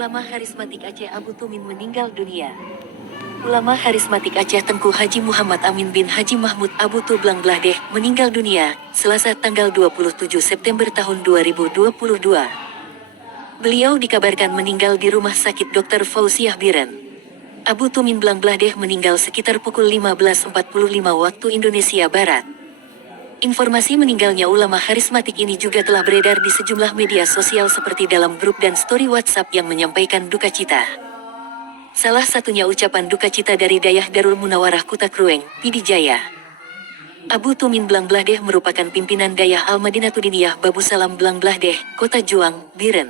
Ulama karismatik Aceh Abu Tumin meninggal dunia. Ulama karismatik Aceh Tengku Haji Muhammad Amin bin Haji Mahmud Abu Tublang Blahdeh meninggal dunia, Selasa tanggal 27 September tahun 2022. Beliau dikabarkan meninggal di Rumah Sakit Dr. Fauziah Biren. Abu Tumin Blang Blahdeh meninggal sekitar pukul 15.45 waktu Indonesia Barat. Informasi meninggalnya ulama karismatik ini juga telah beredar di sejumlah media sosial seperti dalam grup dan story WhatsApp yang menyampaikan duka cita. Salah satunya ucapan duka cita dari Dayah Darul Munawarah Kuta Krueng, Pidi Jaya. Abu Tumin Blang Blahdeh merupakan pimpinan Dayah Al-Madinatudiniyah Babu Salam Blang Blahdeh, Kota Juang, Biren.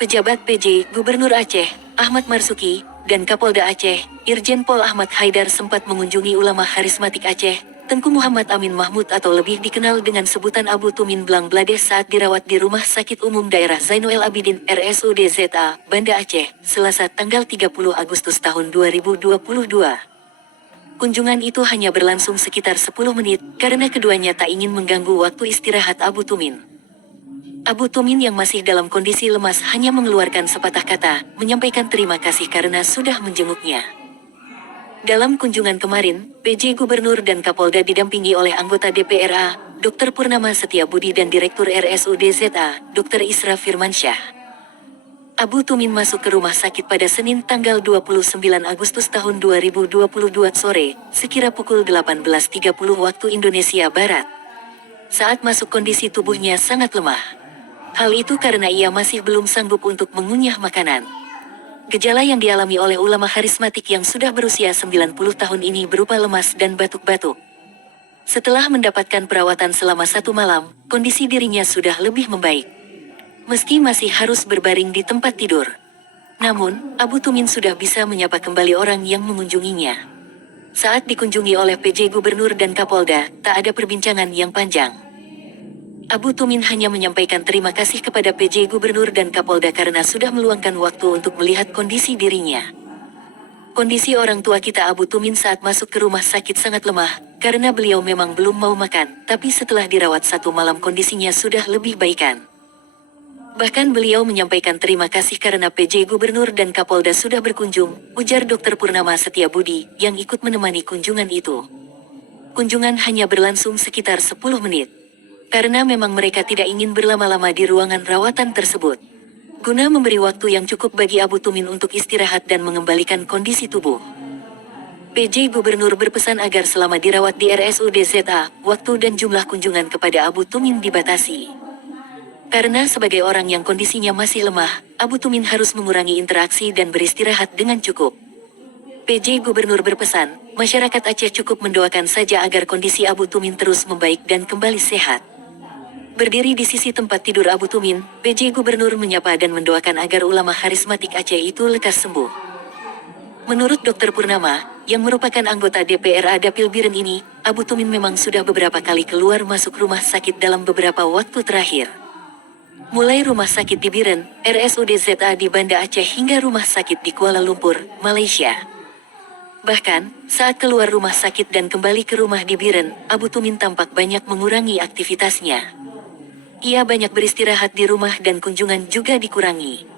Pejabat PJ, Gubernur Aceh, Ahmad Marsuki, dan Kapolda Aceh, Irjen Pol Ahmad Haidar sempat mengunjungi ulama karismatik Aceh, Tengku Muhammad Amin Mahmud atau lebih dikenal dengan sebutan Abu Tumin Blang Blahdeh saat dirawat di Rumah Sakit Umum Daerah Zainul Abidin RSUD ZA, Banda Aceh, Selasa tanggal 30 Agustus tahun 2022. Kunjungan itu hanya berlangsung sekitar 10 menit, karena keduanya tak ingin mengganggu waktu istirahat Abu Tumin. Abu Tumin yang masih dalam kondisi lemas hanya mengeluarkan sepatah kata, menyampaikan terima kasih karena sudah menjenguknya. Dalam kunjungan kemarin, PJ Gubernur dan Kapolda didampingi oleh anggota DPRA, Dr. Purnama Setiabudi dan Direktur RSUD ZA, Dr. Isra Firmansyah. Abu Tumin masuk ke rumah sakit pada Senin tanggal 29 Agustus tahun 2022 sore, sekira pukul 18.30 waktu Indonesia Barat. Saat masuk kondisi tubuhnya sangat lemah. Hal itu karena ia masih belum sanggup untuk mengunyah makanan. Gejala yang dialami oleh ulama karismatik yang sudah berusia 90 tahun ini berupa lemas dan batuk-batuk. Setelah mendapatkan perawatan selama 1 malam, kondisi dirinya sudah lebih membaik. Meski masih harus berbaring di tempat tidur. Namun, Abu Tumin sudah bisa menyapa kembali orang yang mengunjunginya. Saat dikunjungi oleh PJ Gubernur dan Kapolda, tak ada perbincangan yang panjang. Abu Tumin hanya menyampaikan terima kasih kepada PJ Gubernur dan Kapolda karena sudah meluangkan waktu untuk melihat kondisi dirinya. Kondisi orang tua kita Abu Tumin saat masuk ke rumah sakit sangat lemah, karena beliau memang belum mau makan, tapi setelah dirawat 1 malam kondisinya sudah lebih baikan. Bahkan beliau menyampaikan terima kasih karena PJ Gubernur dan Kapolda sudah berkunjung, ujar Dr. Purnama Setiabudi, yang ikut menemani kunjungan itu. Kunjungan hanya berlangsung sekitar 10 menit. Karena memang mereka tidak ingin berlama-lama di ruangan rawatan tersebut. Guna memberi waktu yang cukup bagi Abu Tumin untuk istirahat dan mengembalikan kondisi tubuh. PJ Gubernur berpesan agar selama dirawat di RSUD ZA, waktu dan jumlah kunjungan kepada Abu Tumin dibatasi. Karena sebagai orang yang kondisinya masih lemah, Abu Tumin harus mengurangi interaksi dan beristirahat dengan cukup. PJ Gubernur berpesan, masyarakat Aceh cukup mendoakan saja agar kondisi Abu Tumin terus membaik dan kembali sehat. Berdiri di sisi tempat tidur Abu Tumin, PJ Gubernur menyapa dan mendoakan agar ulama karismatik Aceh itu lekas sembuh. Menurut Dr. Purnama, yang merupakan anggota DPRA Dapil Biren ini, Abu Tumin memang sudah beberapa kali keluar masuk rumah sakit dalam beberapa waktu terakhir. Mulai rumah sakit di Biren, RSUD ZA di Banda Aceh hingga rumah sakit di Kuala Lumpur, Malaysia. Bahkan, saat keluar rumah sakit dan kembali ke rumah di Biren, Abu Tumin tampak banyak mengurangi aktivitasnya. Ia banyak beristirahat di rumah dan kunjungan juga dikurangi.